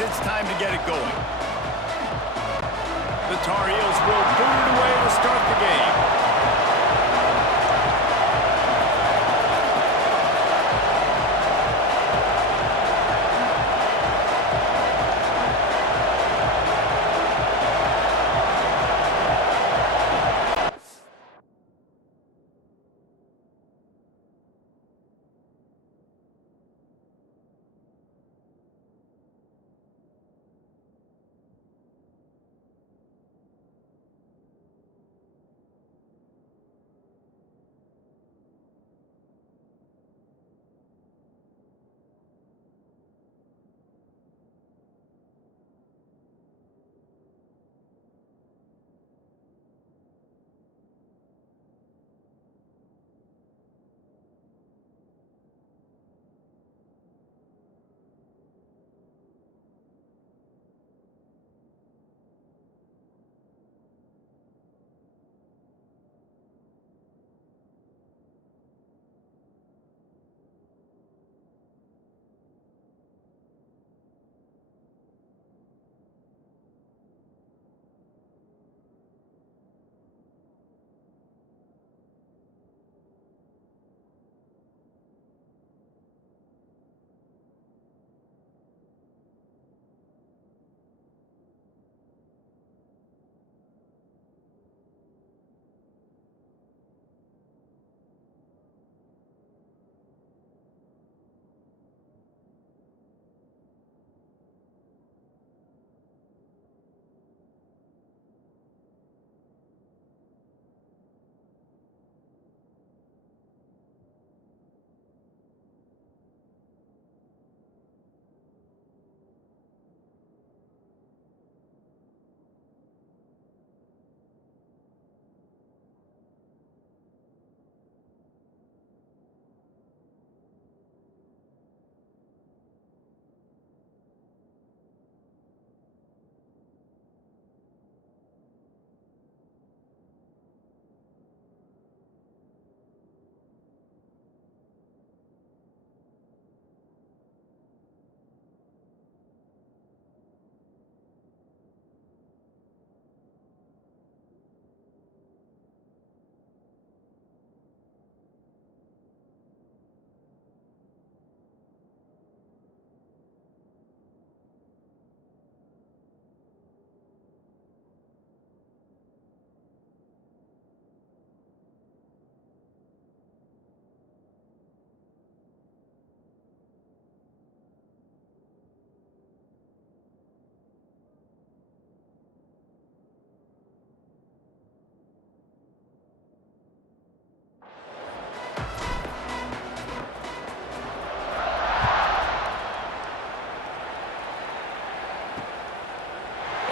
It's time to get it going. The Tar Heels will boot it away to start the game.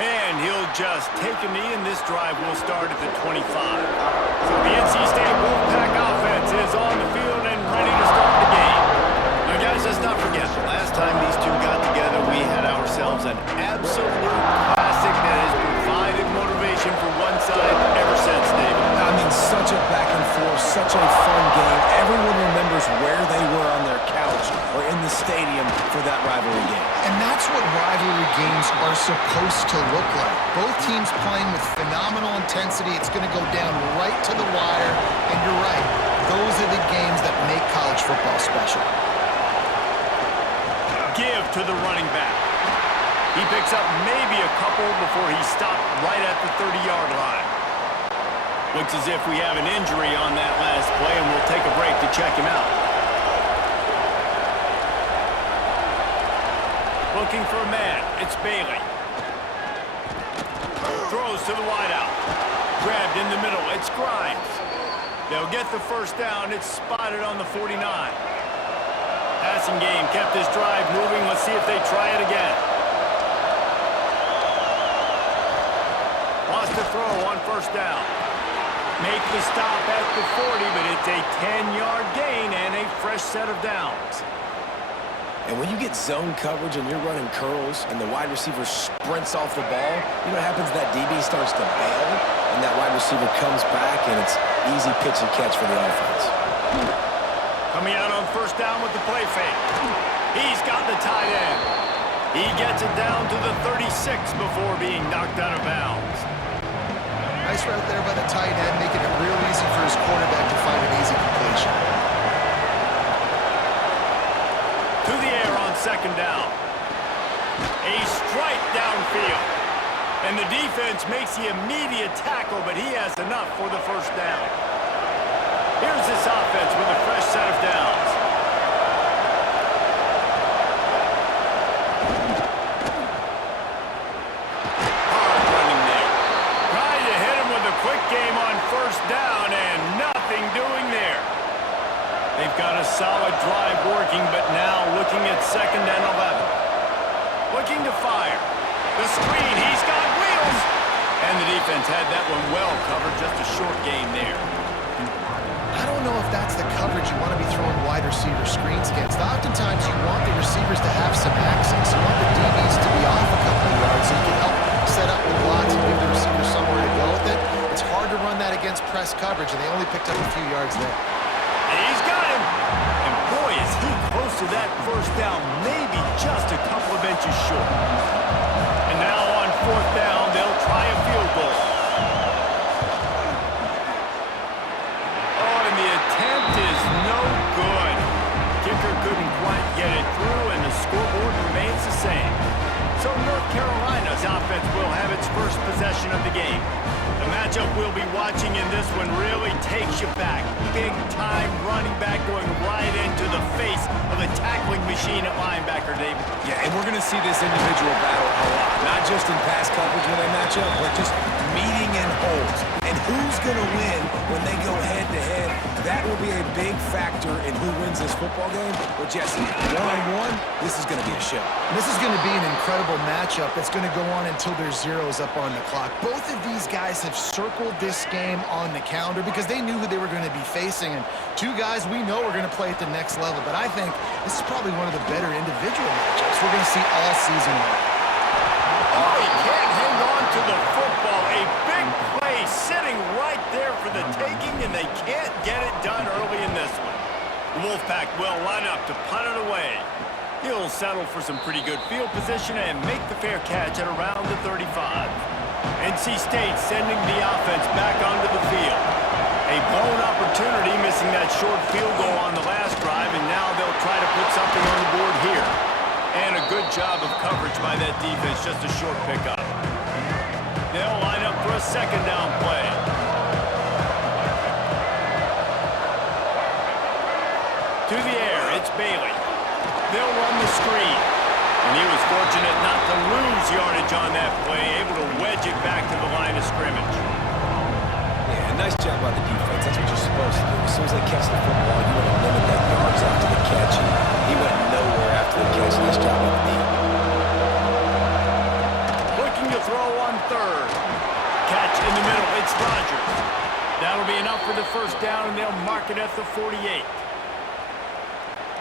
And he'll just take a knee, and this drive will start at the 25. So the NC State Wolfpack offense is on the field and ready to start the game. Now, guys, let's not forget, the last time these two got together, we had ourselves an absolute classic that has provided motivation for one side ever since, David. I mean, such a back and forth, such a fun game. Everyone remembers where they were on their couch or in the stadium for that rivalry game. And that's what rivalry games are supposed to look like. Both teams playing with phenomenal intensity. It's going to go down right to the wire. And you're right, those are the games that make college football special. Give to the running back. He picks up maybe a couple before he stopped right at the 30-yard line. Looks as if we have an injury on that last play, and we'll take a break to check him out. Looking for a man. It's Bailey. Throws to the wideout. Grabbed in the middle. It's Grimes. They'll get the first down. It's spotted on the 49. Passing game kept this drive moving. Let's see if they try it again. Lost the throw on first down. Make the stop at the 40, but it's a 10-yard gain and a fresh set of downs. And when you get zone coverage and you're running curls and the wide receiver sprints off the ball, you know what happens? That DB starts to bail, and that wide receiver comes back, and it's easy pitch and catch for the offense. Coming out on first down with the play fake. He's got the tight end. He gets it down to the 36 before being knocked out of bounds. Nice route there by the tight end, making it real easy for his quarterback to find an easy completion. To the air on second down. A strike downfield. And the defense makes the immediate tackle, but he has enough for the first down. Here's this offense with a fresh set of downs. Hard running there. Trying to hit him with a quick game on first down, and nothing doing there. They've got a solid drive working, but now looking at second and 11. Looking to fire. The screen, he's got wheels. And the defense had that one well covered, just a short gain there. I don't know if that's the coverage you want to be throwing wide receiver screens against. Oftentimes you want the receivers to have some access. You want the DBs to be off a couple of yards so you can help set up the blocks and give the receiver somewhere to go with it. It's hard to run that against press coverage, and they only picked up a few yards there. He's got him. And boy, is he close to that first down, maybe just a couple of inches short. And now on fourth down, they'll try a field goal. Oh, and the attempt is no good. Kicker couldn't quite get it through, and the scoreboard remains the same. So North Carolina's offense will have its first possession of the game. The matchup we'll be watching in this one really takes you back. Big-time running back going right into the face of a tackling machine at linebacker, David. Yeah, and we're going to see this individual battle a lot. Not just in pass coverage when they match up, but just meeting in holes. And who's going to win when they go head-to-head? That will be a big factor in who wins this football game. But Jesse, one-on-one, this is going to be a show. This is going to be an incredible matchup that's going to go on until there's zeros up on the clock. Both of these guys have circled this game on the calendar because they knew who they were going to be facing. And two guys we know are going to play at the next level. But I think this is probably one of the better individual matchups we're going to see all season long. Oh, he can't hang on to the football. A big play sitting right there for the taking, and they can't get it done early in this one. The Wolfpack will line up to punt it away. He'll settle for some pretty good field position and make the fair catch at around the 35. NC State sending the offense back onto the field. A blown opportunity, missing that short field goal on the last drive, and now they'll try to put something on the board here. And a good job of coverage by that defense, just a short pickup. They'll line up for a second down play. To the air, it's Bailey. They'll run the screen. And he was fortunate not to lose yardage on that play, able to wedge it back to the line of scrimmage. Yeah, nice job by the defense. That's what you're supposed to do. As soon as they catch the football, you want to limit that yards after the catch. And he went nowhere after the catch. Nice job by the defense. Looking to throw on third. Catch in the middle. It's Rogers. That'll be enough for the first down, and they'll mark it at the 48.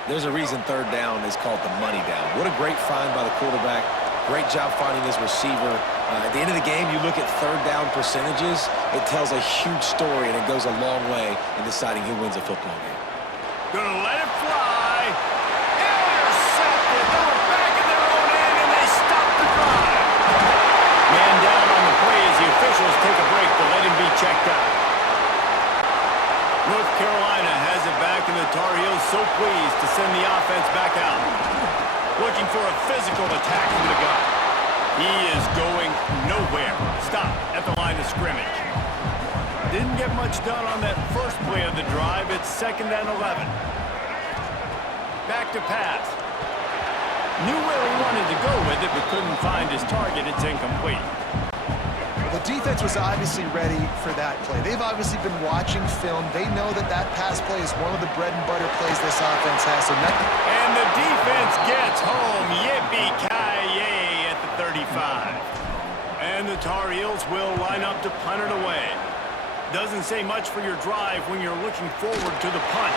There's a reason third down is called the money down. What a great find by the quarterback. Great job finding his receiver. At the end of the game, you look at third down percentages. It tells a huge story, and it goes a long way in deciding who wins a football game. Gonna let it fly. Looking for a physical attack from the gun. He is going nowhere. Stop at the line of scrimmage. Didn't get much done on that first play of the drive. It's 2nd and 11. Back to pass. Knew where he wanted to go with it, but couldn't find his target. It's incomplete. The defense was obviously ready for that play. They've obviously been watching film. They know that that pass play is one of the bread and butter plays this offense has. And the defense gets home. Yippee-ki-yay at the 35. And the Tar Heels will line up to punt it away. Doesn't say much for your drive when you're looking forward to the punt.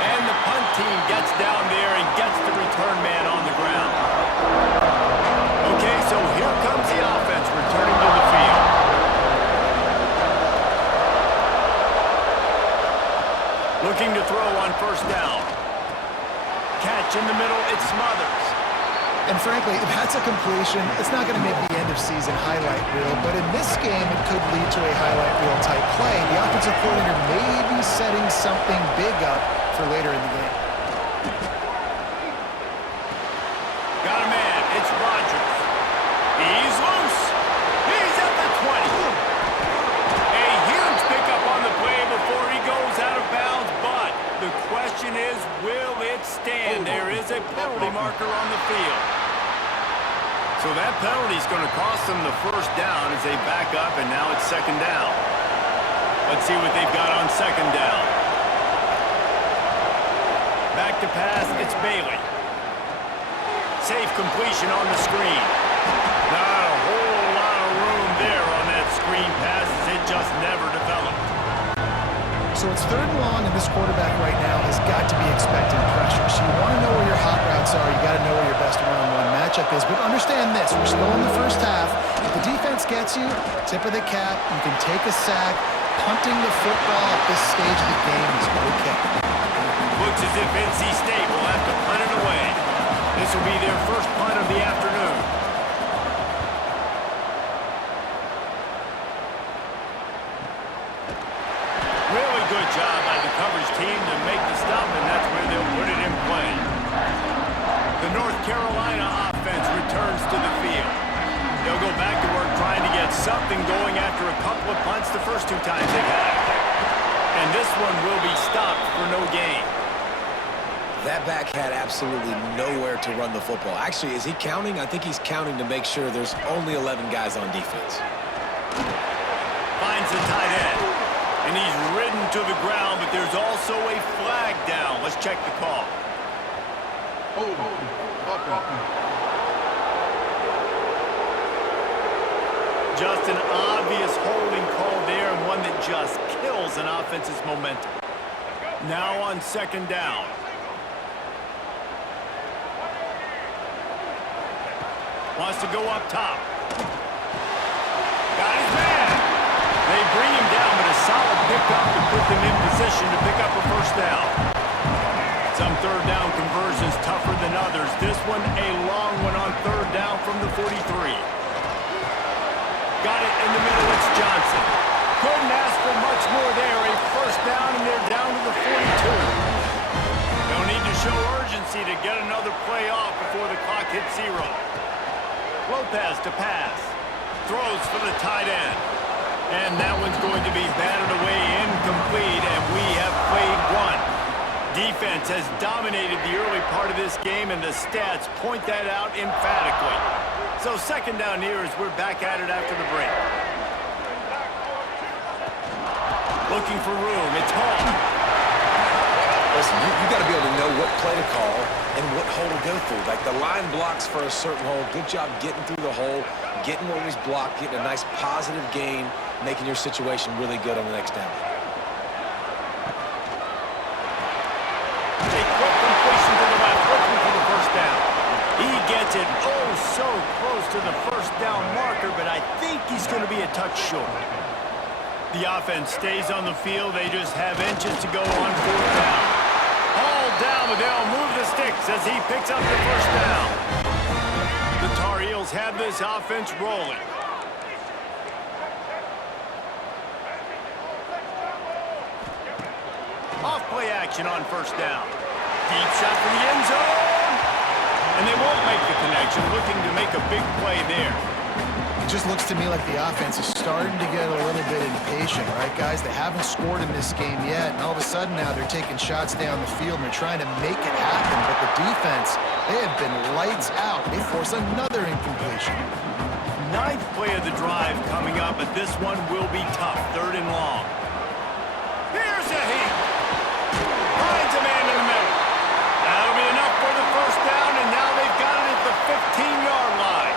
And the punt team gets down there and gets the return man on the ground. Okay, so here comes the offense returning to the field. Looking to throw on 1st down. Catch in the middle, it's Smothers. And frankly, if that's a completion, it's not going to make the end-of-season highlight reel, but in this game, it could lead to a highlight reel type play. The offensive coordinator may be setting something big up for later in the game. Got a man, it's Rodgers. He's loose. He's at the 20. A huge pickup on the play before he goes out of bounds, but the question is, will it stand? There is a penalty marker on the field. So that penalty is going to cost them the 1st down as they back up, and now it's 2nd down. Let's see what they've got on 2nd down. Back to pass, it's Bailey. Safe completion on the screen. Not a whole lot of room there on that screen pass as it just never developed. So it's 3rd and long, and this quarterback right now has got to be expecting pressure. So you want to know where your hot routes are. You got to know where your best one-on-one matchup is. But understand this, we're still in the 1st half. If the defense gets you, tip of the cap, you can take a sack. Punting the football at this stage of the game is okay. Looks as if NC State will have to punt it away. This will be their 1st punt of the afternoon. Really good job by the coverage team to make the stop, and that's where they'll put it in play. The North Carolina offense returns to the field. They'll go back to work trying to get something going after a couple of punts the first 2 times they've had. And this one will be stopped for no gain. That back had absolutely nowhere to run the football. Actually, is he counting? I think he's counting to make sure there's only 11 guys on defense. Finds the tight end. And he's ridden to the ground, but there's also a flag down. Let's check the call. Just an obvious holding call there, and one that just kills an offense's momentum. Now on 2nd down. Wants to go up top. Got his man. They bring him down, but a solid pickup to put them in position to pick up a 1st down. Some 3rd down conversions tougher than others. This one a long one on 3rd down from the 43. Got it in the middle, it's Johnson. Couldn't ask for much more there. A 1st down, and they're down to the 42. They'll need to show urgency to get another play off before the clock hits 0. Lopez to pass. Throws for the tight end. And that one's going to be batted away incomplete, and we have played 1. Defense has dominated the early part of this game, and the stats point that out emphatically. So 2nd down here as we're back at it after the break. Looking for room. It's Hall. Listen, you got to be able to know what play to call and what hole to go through. Like the line blocks for a certain hole. Good job getting through the hole, getting what was blocked, getting a nice positive gain, making your situation really good on the next down. A quick completion to the left, looking for the 1st down. He gets it oh so close to the 1st down marker, but I think he's going to be a touch short. The offense stays on the field. They just have inches to go on 4th down. All down, but they'll move the sticks as he picks up the 1st down. The Tar Heels have this offense rolling. Off play action on 1st down. Deep shot for the end zone. And they won't won't make the connection, looking to make a big play there. It just looks to me like the offense is starting to get a little bit impatient, right, guys? They haven't scored in this game yet, and all of a sudden now they're taking shots down the field and they're trying to make it happen. But the defense, they have been lights out. They force another incompletion. Ninth play of the drive coming up, but this one will be tough. 3rd and long. Here's a heat. Finds a man in the middle. That'll be enough for the first down, and now they've got it at the 15-yard line.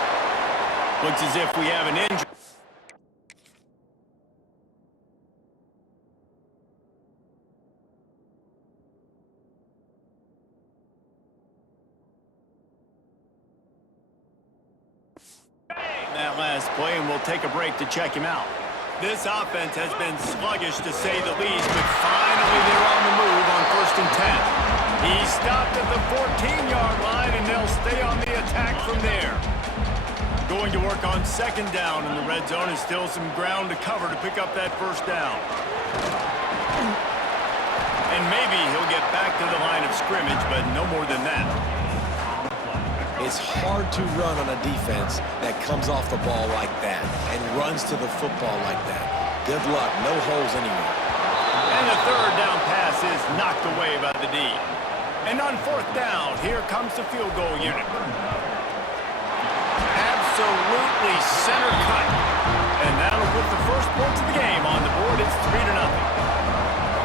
Looks as if we have an injury. That last play, and we'll take a break to check him out. This offense has been sluggish to say the least, but finally they're on the move on 1st and 10. He stopped at the 14-yard line, and they'll stay on the attack from there. Going to work on 2nd down, and the red zone is still some ground to cover to pick up that 1st down. And maybe he'll get back to the line of scrimmage, but no more than that. It's hard to run on a defense that comes off the ball like that and runs to the football like that. Good luck. No holes anywhere. And the 3rd down pass is knocked away by the D. And on 4th down, here comes the field goal unit. Absolutely center cut. And that'll put the first points of the game on the board. It's 3-0.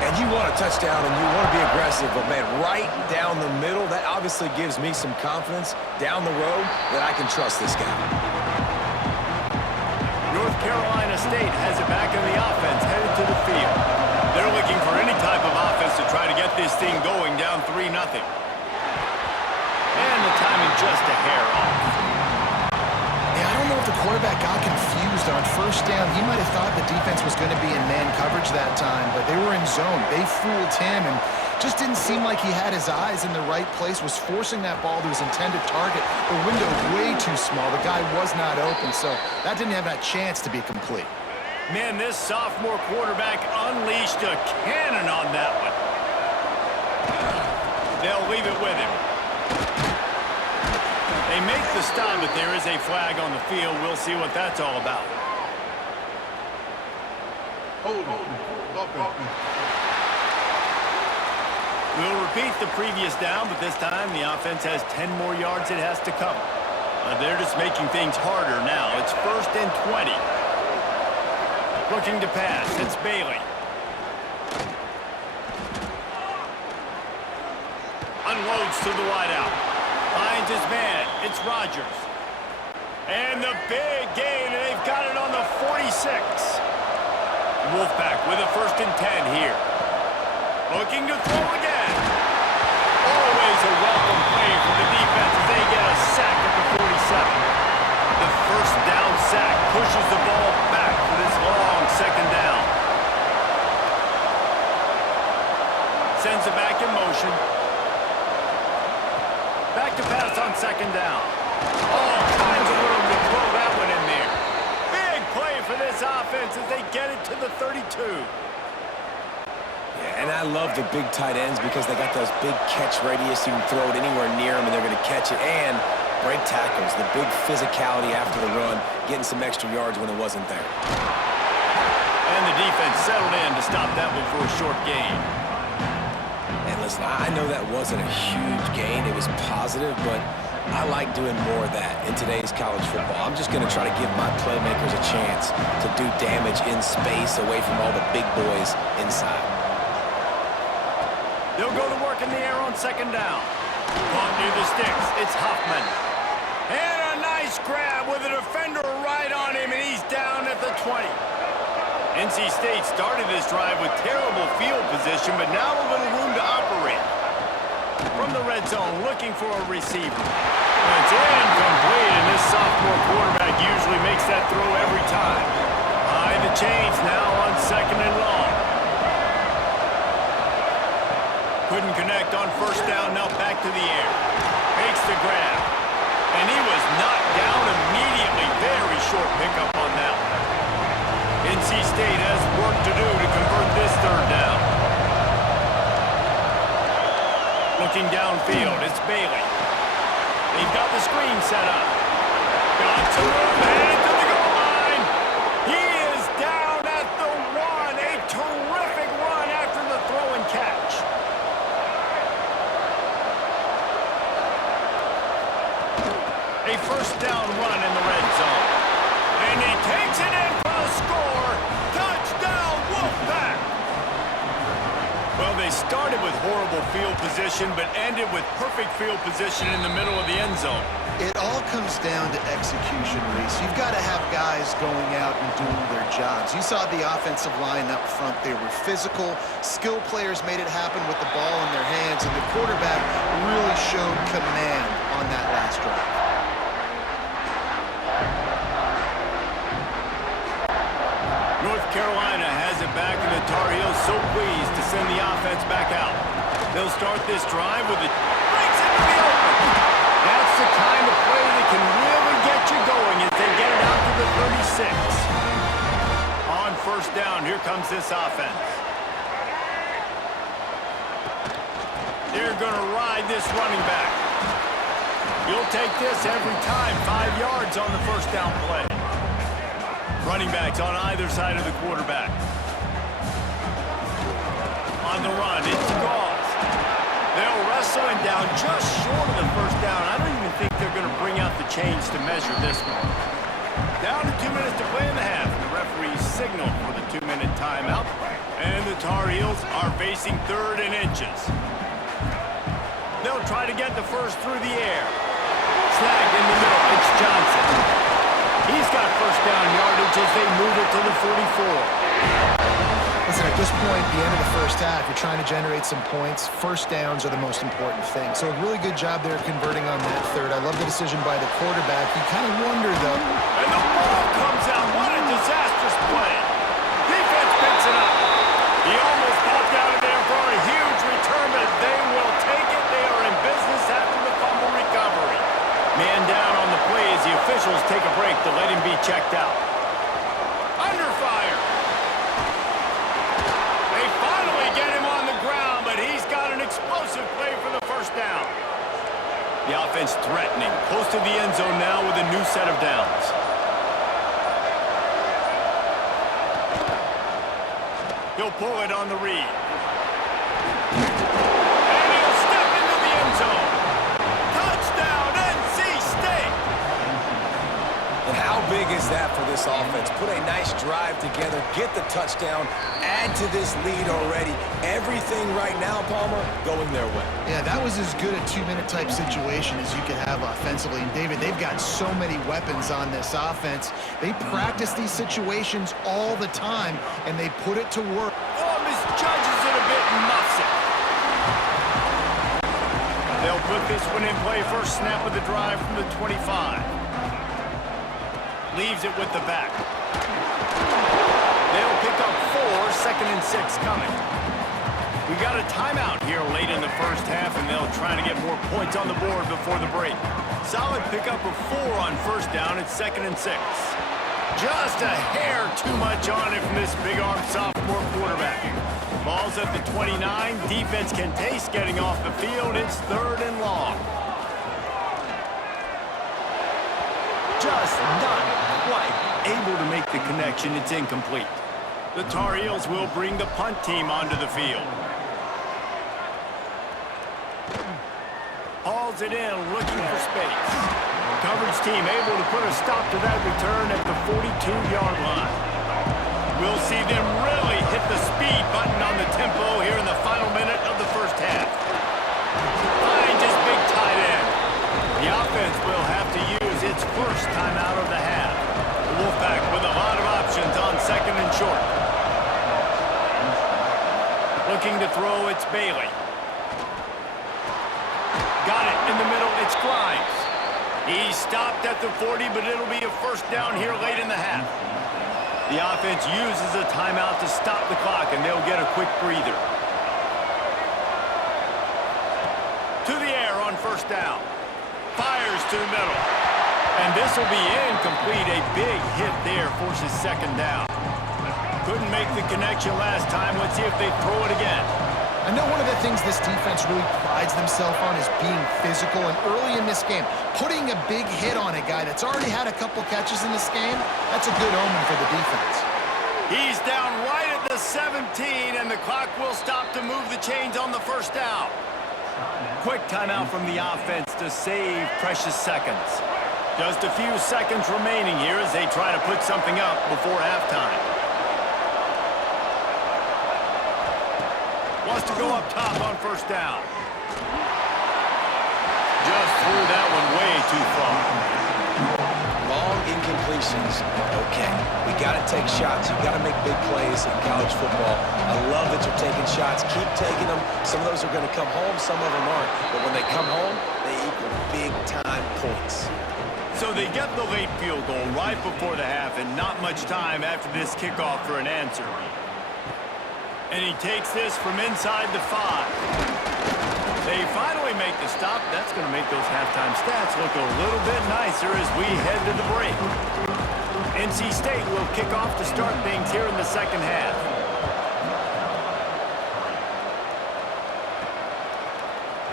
And you want a touchdown and you want to be aggressive, but man, right down the middle, that obviously gives me some confidence down the road that I can trust this guy. North Carolina State has it back in the offense, headed to the field. They're looking for any type of offense to try to get this thing going, down 3-0. And the timing just a hair off. Yeah, I don't know if the quarterback got confused on 1st down. He might have thought the defense was going to be in man coverage that time, but they were in zone. They fooled him and just didn't seem like he had his eyes in the right place, was forcing that ball to his intended target. The window way too small. The guy was not open, so that didn't have that chance to be complete. Man, this sophomore quarterback unleashed a cannon on that one. They'll leave it with him. They make the stop, but there is a flag on the field. We'll see what that's all about. We'll repeat the previous down, but this time the offense has 10 more yards it has to cover. They're just making things harder now. It's 1st and 20. Looking to pass. It's Bailey. Unloads to the wideout. Finds his man. It's Rodgers. And the big gain, and they've got it on the 46. Wolfpack with a 1st and 10 here. Looking to throw again. Always a welcome play from the defense as they get a sack at the 47. The 1st down sack pushes the ball back for this long 2nd down. Sends it back in motion. Back to pass on 2nd down. All kinds of room to throw that one in there. Big play for this offense as they get it to the 32. Yeah, and I love the big tight ends because they got those big catch radius. You can throw it anywhere near them and they're going to catch it. And break tackles, the big physicality after the run, getting some extra yards when it wasn't there. And the defense settled in to stop that one for a short gain. And listen, I know that wasn't a huge gain. It was positive, but I like doing more of that in today's college football. I'm just going to try to give my playmakers a chance to do damage in space away from all the big boys inside. They'll go to work in the air on 2nd down. Caught near the sticks. It's Huffman. And a nice grab with a defender right on him, and he's down at the 20. NC State started this drive with terrible field position, but now a little room to operate. From the red zone, looking for a receiver. It's incomplete, and this sophomore quarterback usually makes that throw every time. High the chains now on 2nd and long. Couldn't connect on 1st down, now back to the air. Makes the grab. And he was knocked down immediately. Very short pickup on that one. NC State has work to do to convert this 3rd down. Looking downfield, it's Bailey. They've got the screen set up. Got some room, headed to the goal line. He is down at the 1. A terrific run after the throw and catch. A first down run in the red zone. And he takes it in for the score. Touchdown, Wolfpack! Well, they started with horrible field position, but ended with perfect field position in the middle of the end zone. It all comes down to execution, Reese. You've got to have guys going out and doing their jobs. You saw the offensive line up front. They were physical. Skill players made it happen with the ball in their hands, and the quarterback really showed command on that last drive. North Carolina has it back, and the Tar Heels so pleased to send the offense back out. They'll start this drive with a breaks into the open. That's the kind of play that can really get you going as they get it out to the 36. On first down, here comes this offense. They're going to ride this running back. You'll take this every time. 5 yards on the first down play. Running backs on either side of the quarterback. On the run, it's Gauze. They'll wrestle him down just short of the first down. I don't even think they're going to bring out the chains to measure this one. Down to 2 minutes to play in the half. The referees signal for the 2-minute timeout. And the Tar Heels are facing 3rd and inches. They'll try to get the first through the air. Snagged in the middle, it's Johnson. He's got first down yardage as they move it to the 44. Listen, at this point, the end of the first half, you're trying to generate some points. First downs are the most important thing. So a really good job there converting on that third. I love the decision by the quarterback. You kind of wonder, though. And the ball comes out. What a disastrous play. Defense picks it up. He almost popped out of there for a huge return, but they will take it. They are in business after the fumble recovery. Man down on the play as the officials take a break to let him be checked out. Under fire. They finally get him on the ground, but he's got an explosive play for the first down. The offense threatening. Close to the end zone now with a new set of downs. He'll pull it on the read. And he'll step into the end zone. Touchdown, NC State! And how big is that for this offense? Put a nice drive together, get the touchdown, add to this lead already. Everything right now, Palmer, going their way. Yeah, that was as good a 2-minute type situation as you could have offensively. And David, they've got so many weapons on this offense. They practice these situations all the time, and they put it to work. Oh, misjudges it a bit and muffs it. They'll put this one in play. First snap of the drive from the 25. Leaves it with the back. They'll pick up 4, 2nd and 6 coming. We got a timeout here late in the first half, and they'll try to get more points on the board before the break. Solid pickup of 4 on first down. It's 2nd and 6. Just a hair too much on it from this big-arm sophomore quarterback. Ball's at the 29. Defense can taste getting off the field. It's 3rd and long. Just not quite able to make the connection. It's incomplete. The Tar Heels will bring the punt team onto the field. Hauls it in, looking for space. Coverage team able to put a stop to that return at the 42-yard line. We'll see them really hit the speed button on the tempo here in the final minute of the first half. Finds his big tight end. The offense will have to use its first timeout of the half. The Wolfpack with a lot of options on 2nd and short. Looking to throw, it's Bailey. Got it in the middle, it's Grimes. He stopped at the 40, but it'll be a first down here late in the half. The offense uses a timeout to stop the clock, and they'll get a quick breather. To the air on first down. Fires to the middle. And this will be incomplete. A big hit there forces 2nd down. Couldn't make the connection last time. Let's see if they throw it again. I know one of the things this defense really prides themselves on is being physical, and early in this game, putting a big hit on a guy that's already had a couple catches in this game, that's a good omen for the defense. He's down right at the 17, and the clock will stop to move the chains on the first down. Quick timeout from the offense to save precious seconds. Just a few seconds remaining here as they try to put something up before halftime. Wants to go up top on first down. Just threw that one way too far. Long incompletions. Okay, we got to take shots. You got to make big plays in college football. I love that you're taking shots. Keep taking them. Some of those are going to come home. Some of them aren't. But when they come home, they equal big-time points. So they get the late field goal right before the half, and not much time after this kickoff for an answer. And he takes this from inside the 5. They finally make the stop. That's going to make those halftime stats look a little bit nicer as we head to the break. NC State will kick off to start things here in the second half.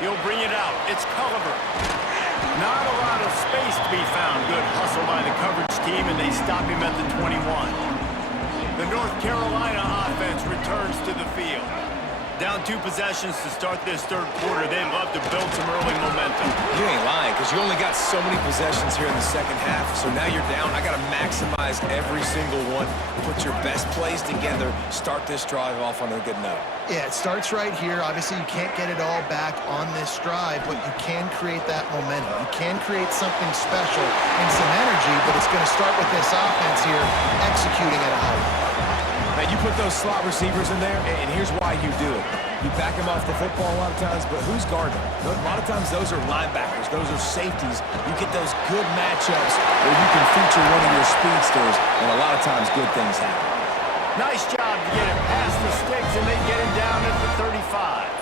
He'll bring it out. It's Culliver. Not a lot of space to be found. Good hustle by the coverage team, and they stop him at the 21. The North Carolina offense returns to the field. Down 2 possessions to start this third quarter. They'd love to build some early momentum. You ain't lying, because you only got so many possessions here in the second half, so now you're down. I got to maximize every single one. Put your best plays together. Start this drive off on a good note. Yeah, it starts right here. Obviously, you can't get it all back on this drive, but you can create that momentum. You can create something special and some energy, but it's going to start with this offense here executing at a high level. Now, you put those slot receivers in there, and here's why you do it. You back them off the football a lot of times, but who's guarding them? A lot of times those are linebackers. Those are safeties. You get those good matchups where you can feature one of your speedsters, and a lot of times good things happen. Nice job to get it past the sticks, and they get him down at the 35.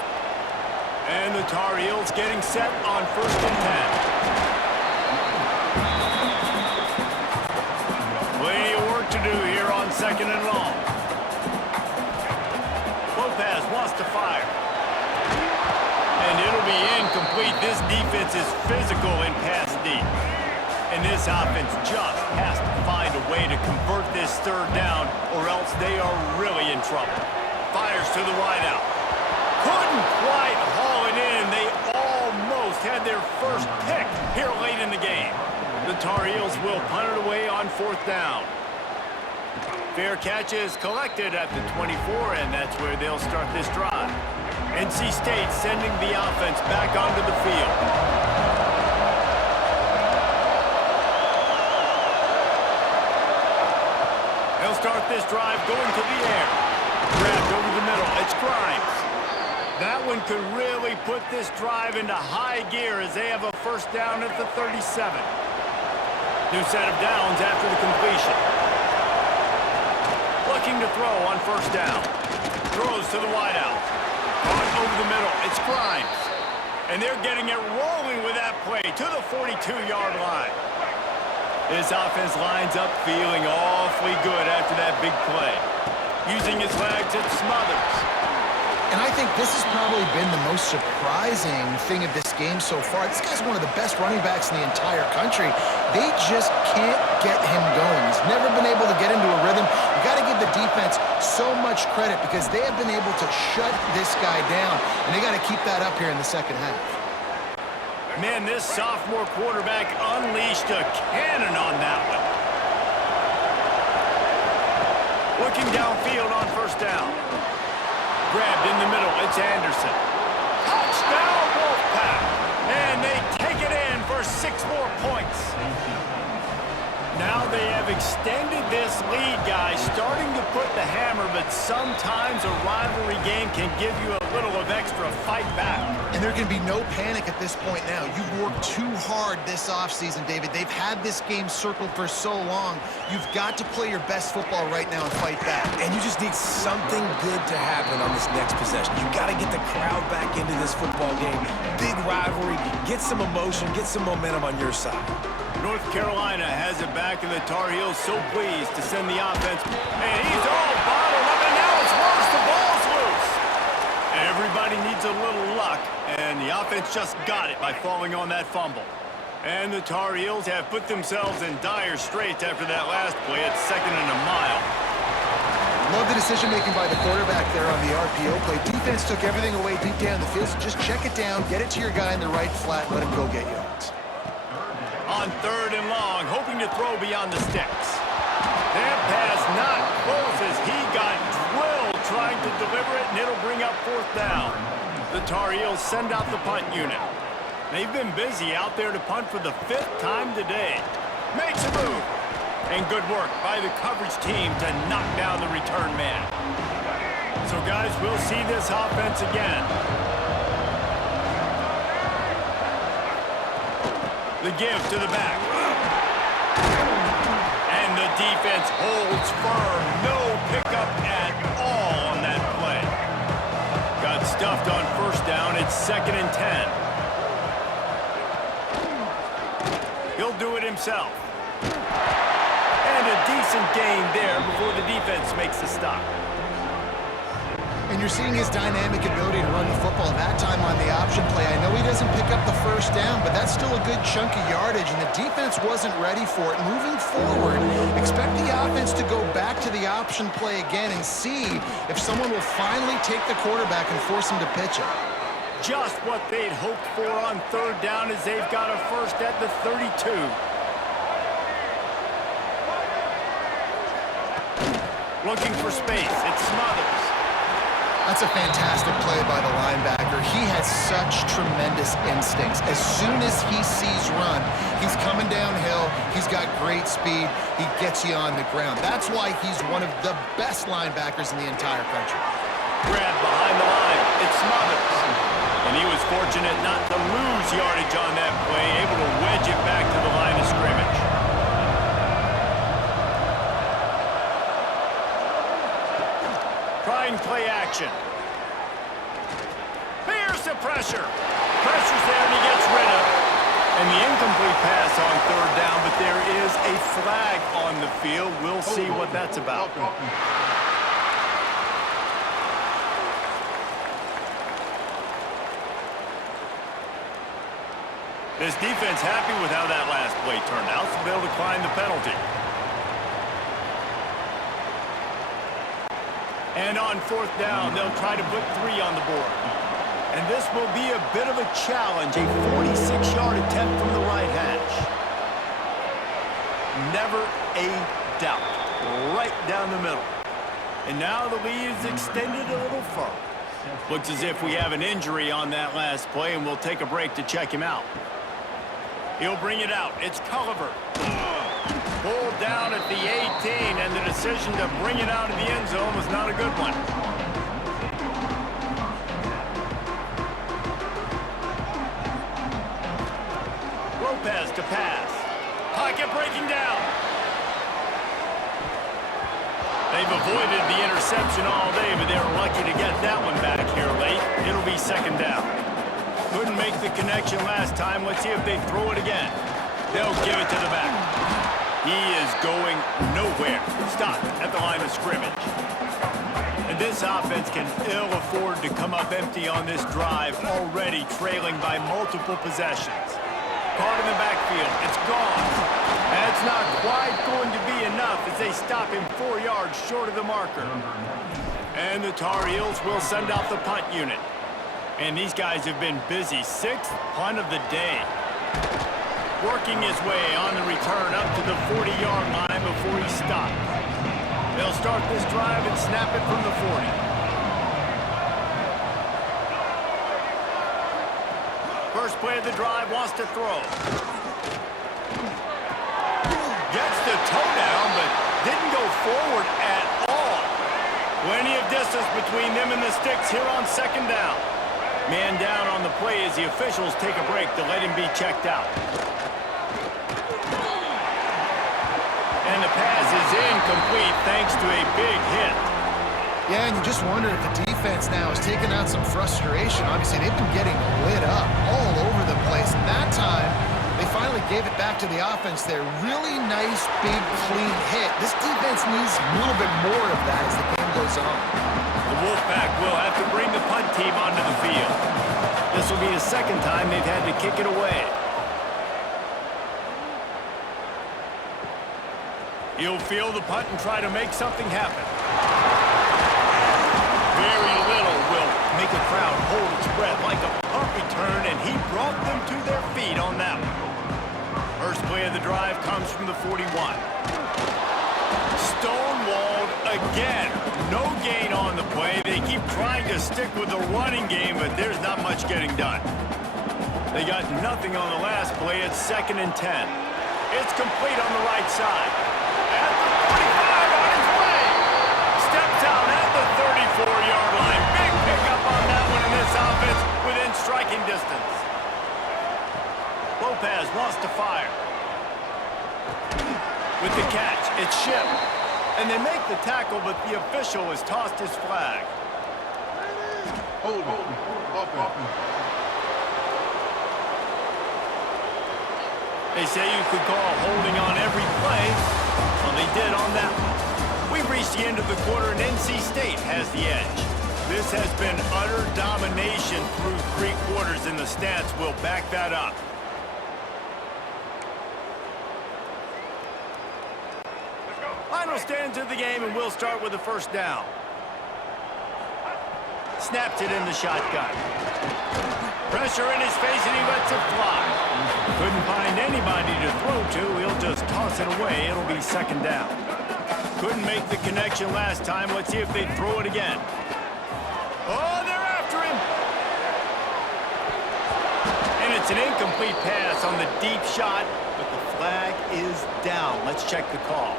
And the Tar Heels getting set on 1st and 10. Plenty of work to do here on 2nd and long. Lopez wants to fire. And it'll be incomplete. This defense is physical and pass deep. And this offense just has to find a way to convert this third down, or else they are really in trouble. Fires to the wideout. Couldn't quite haul it in. They almost had their first pick here late in the game. The Tar Heels will punt it away on 4th down. Fair catch is collected at the 24, and that's where they'll start this drive. NC State sending the offense back onto the field. They'll start this drive going to the air. Grabbed over the middle. It's Grimes. That one could really put this drive into high gear as they have a first down at the 37. New set of downs after the completion. Looking to throw on first down. Throws to the wideout. Caught over the middle. It's Grimes. And they're getting it rolling with that play to the 42-yard line. This offense lines up feeling awfully good after that big play. Using his legs, it smothers. And I think this has probably been the most surprising thing of this game so far. This guy's one of the best running backs in the entire country. They just can't get him going. He's never been able to get into a rhythm. You got to give the defense so much credit because they have been able to shut this guy down, and they got to keep that up here in the second half. Man, this sophomore quarterback unleashed a cannon on that one. Looking downfield on first down. Grabbed in the middle, it's Anderson. Touchdown, Wolfpack! And they take it in for 6 more points. Now they have extended this lead, guys, starting to put the hammer, but sometimes a rivalry game can give you a little of extra fight back. And there can be no panic at this point now. You've worked too hard this offseason, David. They've had this game circled for so long. You've got to play your best football right now and fight back. And you just need something good to happen on this next possession. You got to get the crowd back into this football game. Big rivalry. Get some emotion. Get some momentum on your side. North Carolina has it back, and the Tar Heels so pleased to send the offense. And he's all bottled up, and now it's worse. The ball's loose. Everybody needs a little luck, and the offense just got it by falling on that fumble. And the Tar Heels have put themselves in dire straits after that last play at 2nd and a mile. Love the decision-making by the quarterback there on the RPO play. Defense took everything away deep down the field, so just check it down, get it to your guy in the right flat, let him go get yards. On 3rd and long, hoping to throw beyond the sticks. That pass not close as he got drilled trying to deliver it, and it'll bring up 4th down. The Tar Heels send out the punt unit. They've been busy out there to punt for the 5th time today. Makes a move. And good work by the coverage team to knock down the return man. So, guys, we'll see this offense again. The give to the back. And the defense holds firm. No pickup at all on that play. Got stuffed on 1st down. It's 2nd and 10. He'll do it himself. And a decent gain there before the defense makes the stop. And you're seeing his dynamic ability to run the football. That time on the option play, I know he doesn't pick up the 1st down, but that's still a good chunk of yardage, and the defense wasn't ready for it. Moving forward, expect the offense to go back to the option play again and see if someone will finally take the quarterback and force him to pitch it. Just what they'd hoped for on 3rd down as they've got a 1st at the 32. Looking for space. It's Smothers. That's a fantastic play by the linebacker. He has such tremendous instincts. As soon as he sees run, he's coming downhill. He's got great speed. He gets you on the ground. That's why he's one of the best linebackers in the entire country. Grab behind the line. It's Smothers. And he was fortunate not to lose yardage on that play, able to wedge it back to the line of scrimmage. Trying play action. Here's the pressure. Pressure's there and he gets rid of it. And the incomplete pass on 3rd down, but there is a flag on the field. We'll see what that's about. This defense happy with how that last play turned out, so they'll decline the penalty. And on 4th down, they'll try to put 3 on the board. And this will be a bit of a challenge, a 46-yard attempt from the right hash. Never a doubt. Right down the middle. And now the lead is extended a little further. Looks as if we have an injury on that last play, and we'll take a break to check him out. He'll bring it out. It's Culliver. Pulled down at the 18, and the decision to bring it out of the end zone was not a good one. Lopez to pass. Pocket breaking down. They've avoided the interception all day, but they were lucky to get that one back here late. It'll be 2nd down. Couldn't make the connection last time. Let's see if they throw it again. They'll give it to the back. He is going nowhere. Stopped at the line of scrimmage. And this offense can ill afford to come up empty on this drive, already trailing by multiple possessions. Caught in the backfield. It's gone. That's not quite going to be enough as they stop him 4 yards short of the marker. And the Tar Heels will send out the punt unit. And these guys have been busy. 6th punt of the day. Working his way on the return up to the 40-yard line before he stopped. They'll start this drive and snap it from the 40. First play of the drive, wants to throw. Gets the toe down, but didn't go forward at all. Plenty of distance between them and the sticks here on 2nd down. Man down on the play as the officials take a break to let him be checked out. And the pass is incomplete thanks to a big hit. Yeah, and you just wonder if the defense now has taken out some frustration. Obviously, they've been getting lit up all over the place. And that time, they finally gave it back to the offense there. Really nice, big, clean hit. This defense needs a little bit more of that as the game goes on. The Wolfpack will have to bring the punt team onto the field. This will be the second time they've had to kick it away. He'll field the punt and try to make something happen. Very little will make a crowd hold its breath like a punt return, and he brought them to their feet on that one. First play of the drive comes from the 41. Stonewalled again. No gain on the play. They keep trying to stick with the running game, but there's not much getting done. They got nothing on the last play. It's 2nd and 10. It's complete on the right side. At the 45 on his way. Steps out at the 34-yard line. Big pickup on that one in this offense within striking distance. Lopez wants to fire. With the catch, it's shipped. And they make the tackle, but the official has tossed his flag. Hold on. They say you could call holding on every play. Well, they did on that one. We've reached the end of the quarter, and NC State has the edge. This has been utter domination through 3 quarters, and the stats will back that up. Final stands of the game, and we'll start with the first down. Snaps it in the shotgun. Pressure in his face, and he lets it fly. Couldn't find anybody to throw to. He'll just toss it away. It'll be 2nd down. Couldn't make the connection last time. Let's see if they throw it again. Oh, they're after him. And it's an incomplete pass on the deep shot, but the flag is down. Let's check the call.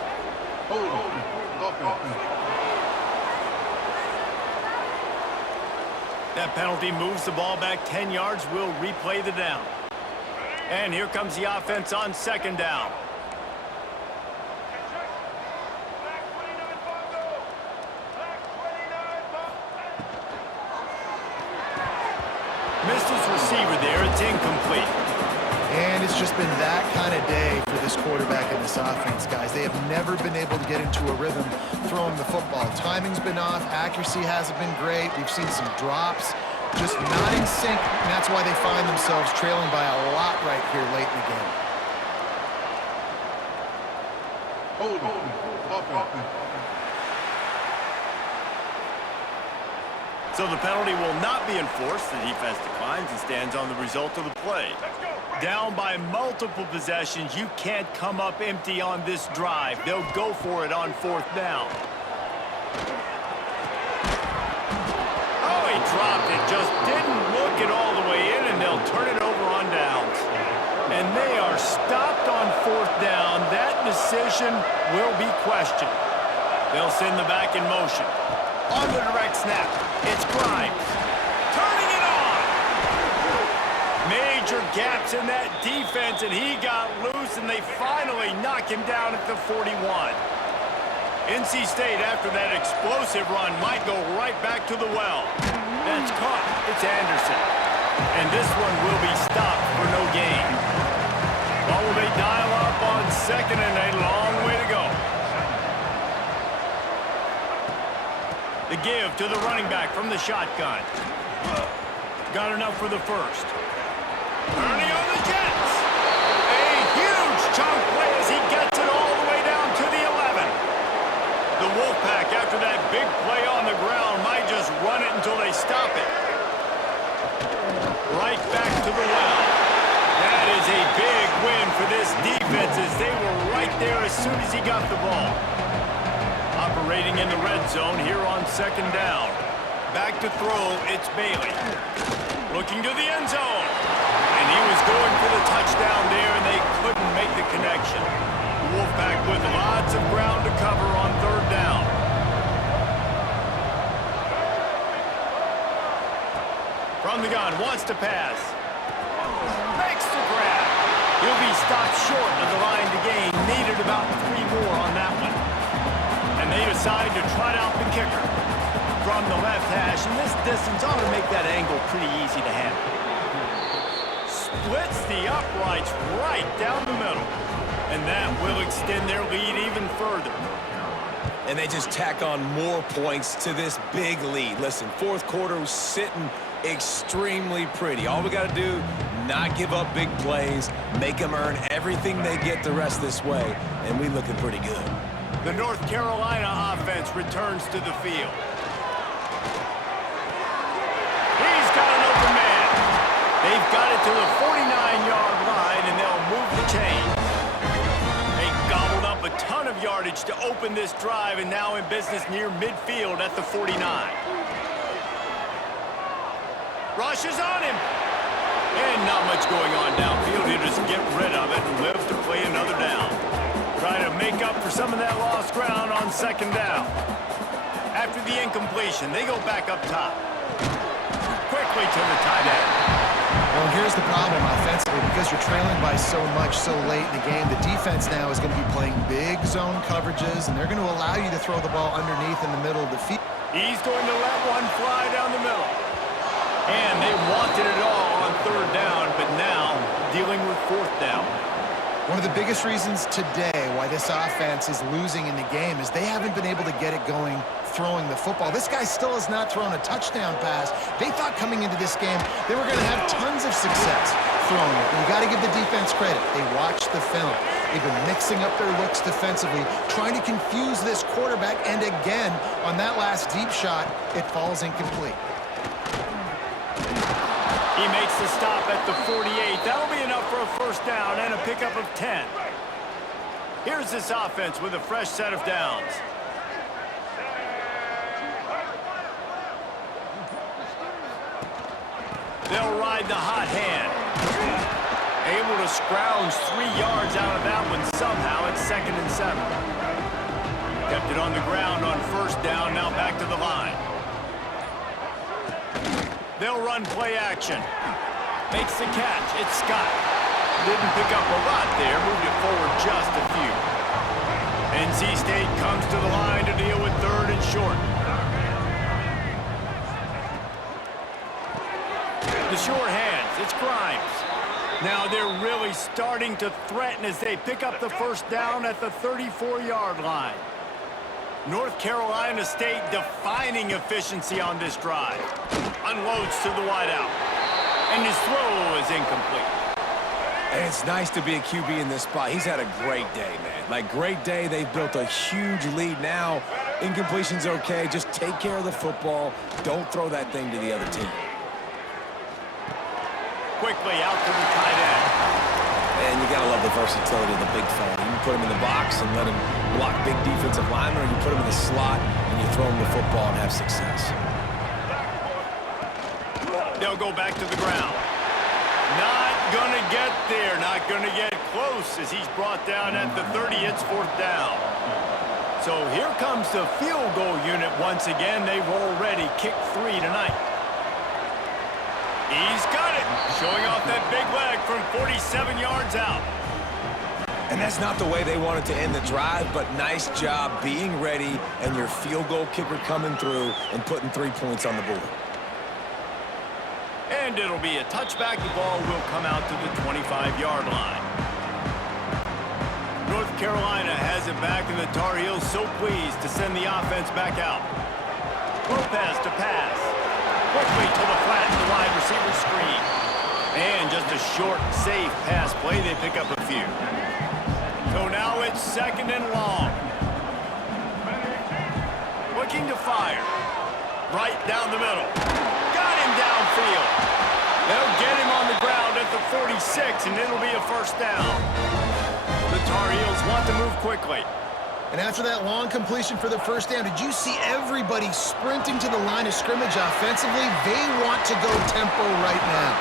That penalty moves the ball back 10 yards. We'll replay the down. And here comes the offense on 2nd down. Missed his receiver there. It's incomplete. And it's just been that kind of day for this quarterback and this offense, guys. They have never been able to get into a rhythm throwing the football. Timing's been off. Accuracy hasn't been great. We've seen some drops. Just not in sync, and that's why they find themselves trailing by a lot right here late in the game. So the penalty will not be enforced. The defense declines and stands on the result of the play. Down by multiple possessions. You can't come up empty on this drive. They'll go for it on 4th down. Oh, he dropped it. Just didn't look it all the way in, and they'll turn it over on downs. And they are stopped on 4th down. That decision will be questioned. They'll send the back in motion. On the direct snap, it's Grimes. Turning it on! Major gaps in that defense, and he got loose, and they finally knock him down at the 41. NC State, after that explosive run, might go right back to the well. That's caught. It's Anderson. And this one will be stopped for no gain. Well, will they dial up on 2nd and a long way to go? The give to the running back from the shotgun. Got enough for the first. Ernie on the Jets. A huge chunk play as he gets it all the way down to the 11. The Wolfpack, after that big play on the ground, might just run it until they stop it. Right back to the well. That is a big win for this defense as they were right there as soon as he got the ball. Operating in the red zone here on 2nd down. Back to throw, it's Bailey. Looking to the end zone. And he was going for the touchdown there, and they couldn't make the connection. The Wolfpack with lots of ground to cover on 3rd down. From the gun, wants to pass. Makes the grab. He'll be stopped short of the line to gain. Needed about 3 more on that one. And they decide to trot out the kicker from the left hash. And this distance ought to make that angle pretty easy to handle. Splits the uprights right down the middle. And that will extend their lead even further. and they just tack on more points to this big lead. Listen, fourth quarter was sitting extremely pretty. All we got to do, not give up big plays, make them earn everything they get the rest this way, and we looking pretty good. The North Carolina offense returns to the field. He's got an open man. They've got it to the 49-yard line, and they'll move the chains. They gobbled up a ton of yardage to open this drive, and now in business near midfield at the 49. Rushes on him. And not much going on downfield. He'll just get rid of it and live to play another down. Trying to make up for some of that lost ground on second down. After the incompletion, they go back up top. Quickly to the tight end. Well, here's the problem offensively. Because you're trailing by so much so late in the game, the defense now is going to be playing big zone coverages, and they're going to allow you to throw the ball underneath in the middle of the field. He's going to let one fly down the middle. And they wanted it all on third down, but now dealing with fourth down. One of the biggest reasons today why this offense is losing in the game is they haven't been able to get it going throwing the football. This guy still has not thrown a touchdown pass. They thought coming into this game they were going to have tons of success throwing it. You got to give the defense credit. They watched the film. They've been mixing up their looks defensively, trying to confuse this quarterback, and again, on that last deep shot, it falls incomplete. He makes the stop at the 48. That'll be enough for a first down and a pickup of 10. Here's this offense with a fresh set of downs. They'll ride the hot hand. Able to scrounge 3 yards out of that one somehow at 2nd and 7. Kept it on the ground on first down, now back to the line. They'll run play action. Makes the catch. It's Scott. Didn't pick up a lot there. Moved it forward just a few. NC State comes to the line to deal with third and short. The sure hands. It's Grimes. Now they're really starting to threaten as they pick up the first down at the 34-yard line. North Carolina State defining efficiency on this drive. Unloads to the wideout. And his throw is incomplete. And it's nice to be a QB in this spot. He's had a great day, man. Like, great day. They've built a huge lead now. Incompletion's okay. Just take care of the football. Don't throw that thing to the other team. Quickly out to the tight end. And you got to love the versatility of the big fella. You can put him in the box and let him block big defensive linemen, or you put him in the slot and you throw him the football and have success. They'll go back to the ground. Not going to get there. Not going to get close as he's brought down at the 30. It's fourth down. So here comes the field goal unit once again. They've already kicked 3 tonight. He's got it. Showing off that big leg from 47 yards out. And that's not the way they wanted to end the drive, but nice job being ready and your field goal kicker coming through and putting 3 points on the board. And it'll be a touchback. The ball will come out to the 25-yard line. North Carolina has it back, and the Tar Heels so pleased to send the offense back out. Lopez to pass. Quickly to the flat, the wide receiver screen. And just a short, safe pass play. They pick up a few. So now it's 2nd and long. Looking to fire. Right down the middle. Got him downfield. They'll get him on the ground at the 46, and it'll be a first down. The Tar Heels want to move quickly. And after that long completion for the first down, did you see everybody sprinting to the line of scrimmage offensively? They want to go tempo right now.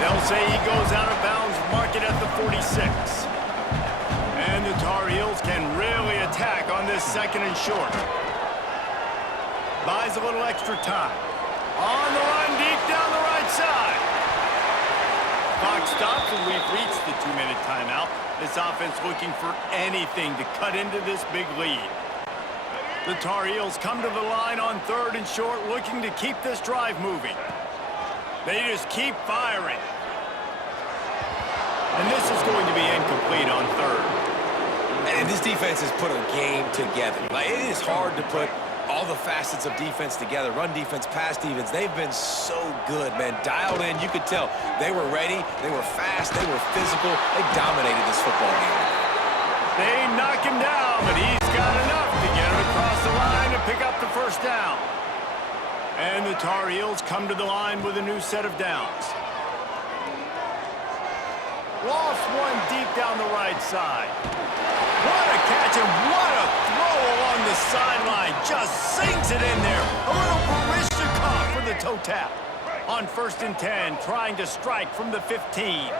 They'll say he goes out of bounds, mark it at the 46. And the Tar Heels can really attack on this 2nd and short. Buys a little extra time. On the run, deep down the right side. Clock stops, and we've reached the 2-minute timeout. This offense looking for anything to cut into this big lead. The Tar Heels come to the line on 3rd and short, looking to keep this drive moving. They just keep firing. And this is going to be incomplete on 3rd. And this defense has put a game together. Like, it is hard to put all the facets of defense together. Run defense, pass defense. They've been so good, man. Dialed in. You could tell they were ready. They were fast. They were physical. They dominated this football game. They knock him down, but he's got enough to get him across the line to pick up the first down. And the Tar Heels come to the line with a new set of downs. Lost one deep down the right side. What a catch and what a throw along the sideline. Just sinks it in there. A little Baryshnikov for the toe tap. On 1st and 10, trying to strike from the 15.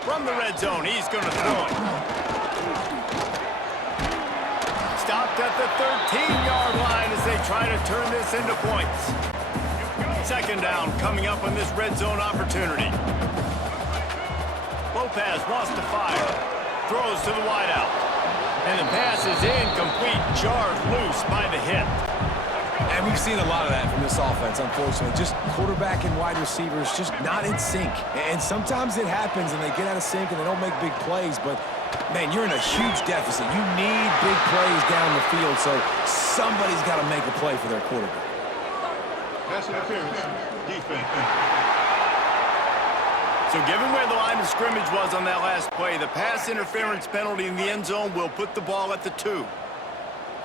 From the red zone, he's going to throw it. Stopped at the 13-yard line as they try to turn this into points. 2nd down coming up on this red zone opportunity. Lopez wants to fire. Throws to the wideout. And the pass is incomplete. Jarred loose by the hip. And we've seen a lot of that from this offense, unfortunately. Just quarterback and wide receivers just not in sync. And sometimes it happens and they get out of sync and they don't make big plays. But, man, you're in a huge deficit. You need big plays down the field, so somebody's got to make a play for their quarterback. Pass interference. Defense. So given where the line of scrimmage was on that last play, the pass interference penalty in the end zone will put the ball at the 2.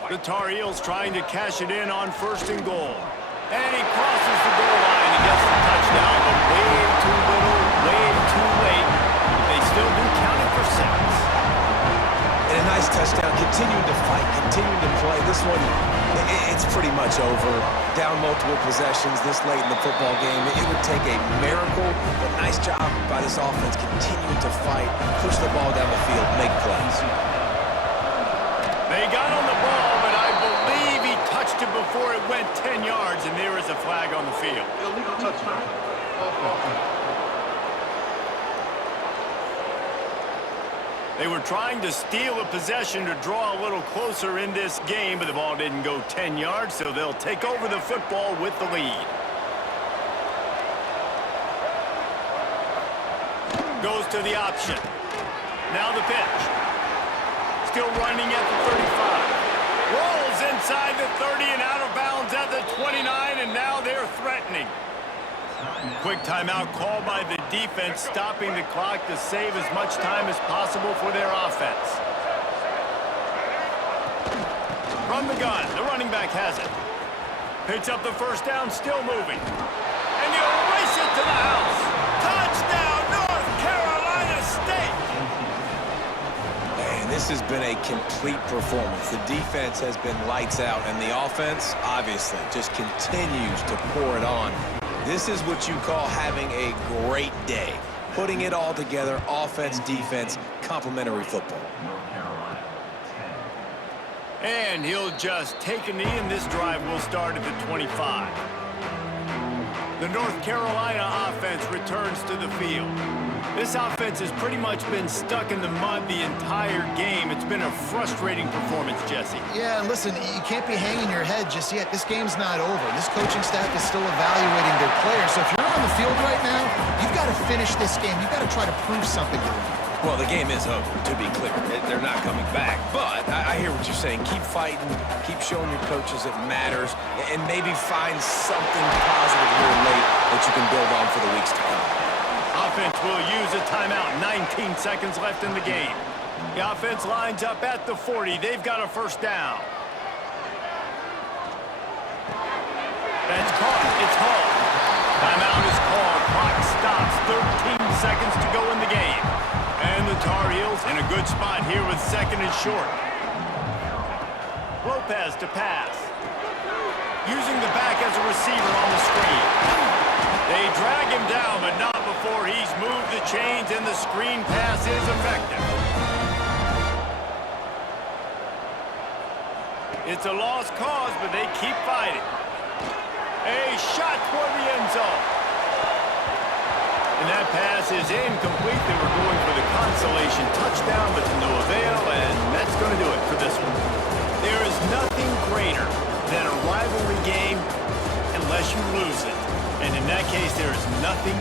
The Tar Heels trying to cash it in on 1st and goal. And he crosses the goal line and gets the touchdown, but way too little, way too late. They still do count it for 6. And a nice touchdown, continuing to fight, continuing to play. This one, it's pretty much over. Down multiple possessions this late in the football game. It would take a miracle, but nice job by this offense continuing to fight, push the ball down the field, make plays. They got on the ball, but I believe he touched it before it went 10 yards, and there is a flag on the field. Illegal touchdown. Offense. They were trying to steal a possession to draw a little closer in this game, but the ball didn't go 10 yards, so they'll take over the football with the lead. Goes to the option. Now the pitch. Still running at the 35. Rolls inside the 30 and out of bounds at the 29, and now they're threatening. Quick timeout called by the defense, stopping the clock to save as much time as possible for their offense. From the gun, the running back has it. Picks up the first down, still moving. And he'll race it to the house. Touchdown, North Carolina State! And this has been a complete performance. The defense has been lights out, and the offense, obviously, just continues to pour it on. This is what you call having a great day. Putting it all together, offense, defense, complementary football. And he'll just take a knee, and this drive will start at the 25. The North Carolina offense returns to the field. This offense has pretty much been stuck in the mud the entire game. It's been a frustrating performance, Jesse. Yeah, and listen, you can't be hanging your head just yet. This game's not over. This coaching staff is still evaluating their players. So if you're on the field right now, you've got to finish this game. You've got to try to prove something to them. Well, the game is over, to be clear. They're not coming back. But I hear what you're saying. Keep fighting. Keep showing your coaches it matters. And maybe find something positive here late that you can build on for the weeks to come. Offense will use a timeout. 19 seconds left in the game. The offense lines up at the 40. They've got a first down. That's caught. It's hauled. Timeout is called. Clock stops. 13 seconds to go in the game. And the Tar Heels in a good spot here with 2nd and short. Lopez to pass. Using the back as a receiver on the screen. They drag him down, but not before he's moved the chains, and the screen pass is effective. It's a lost cause, but they keep fighting. A shot toward the end zone. And that pass is incomplete. They were going for the consolation touchdown, but to no avail, and that's going to do it for this one. There is nothing greater than a rivalry game unless you lose it. And in that case, there is nothing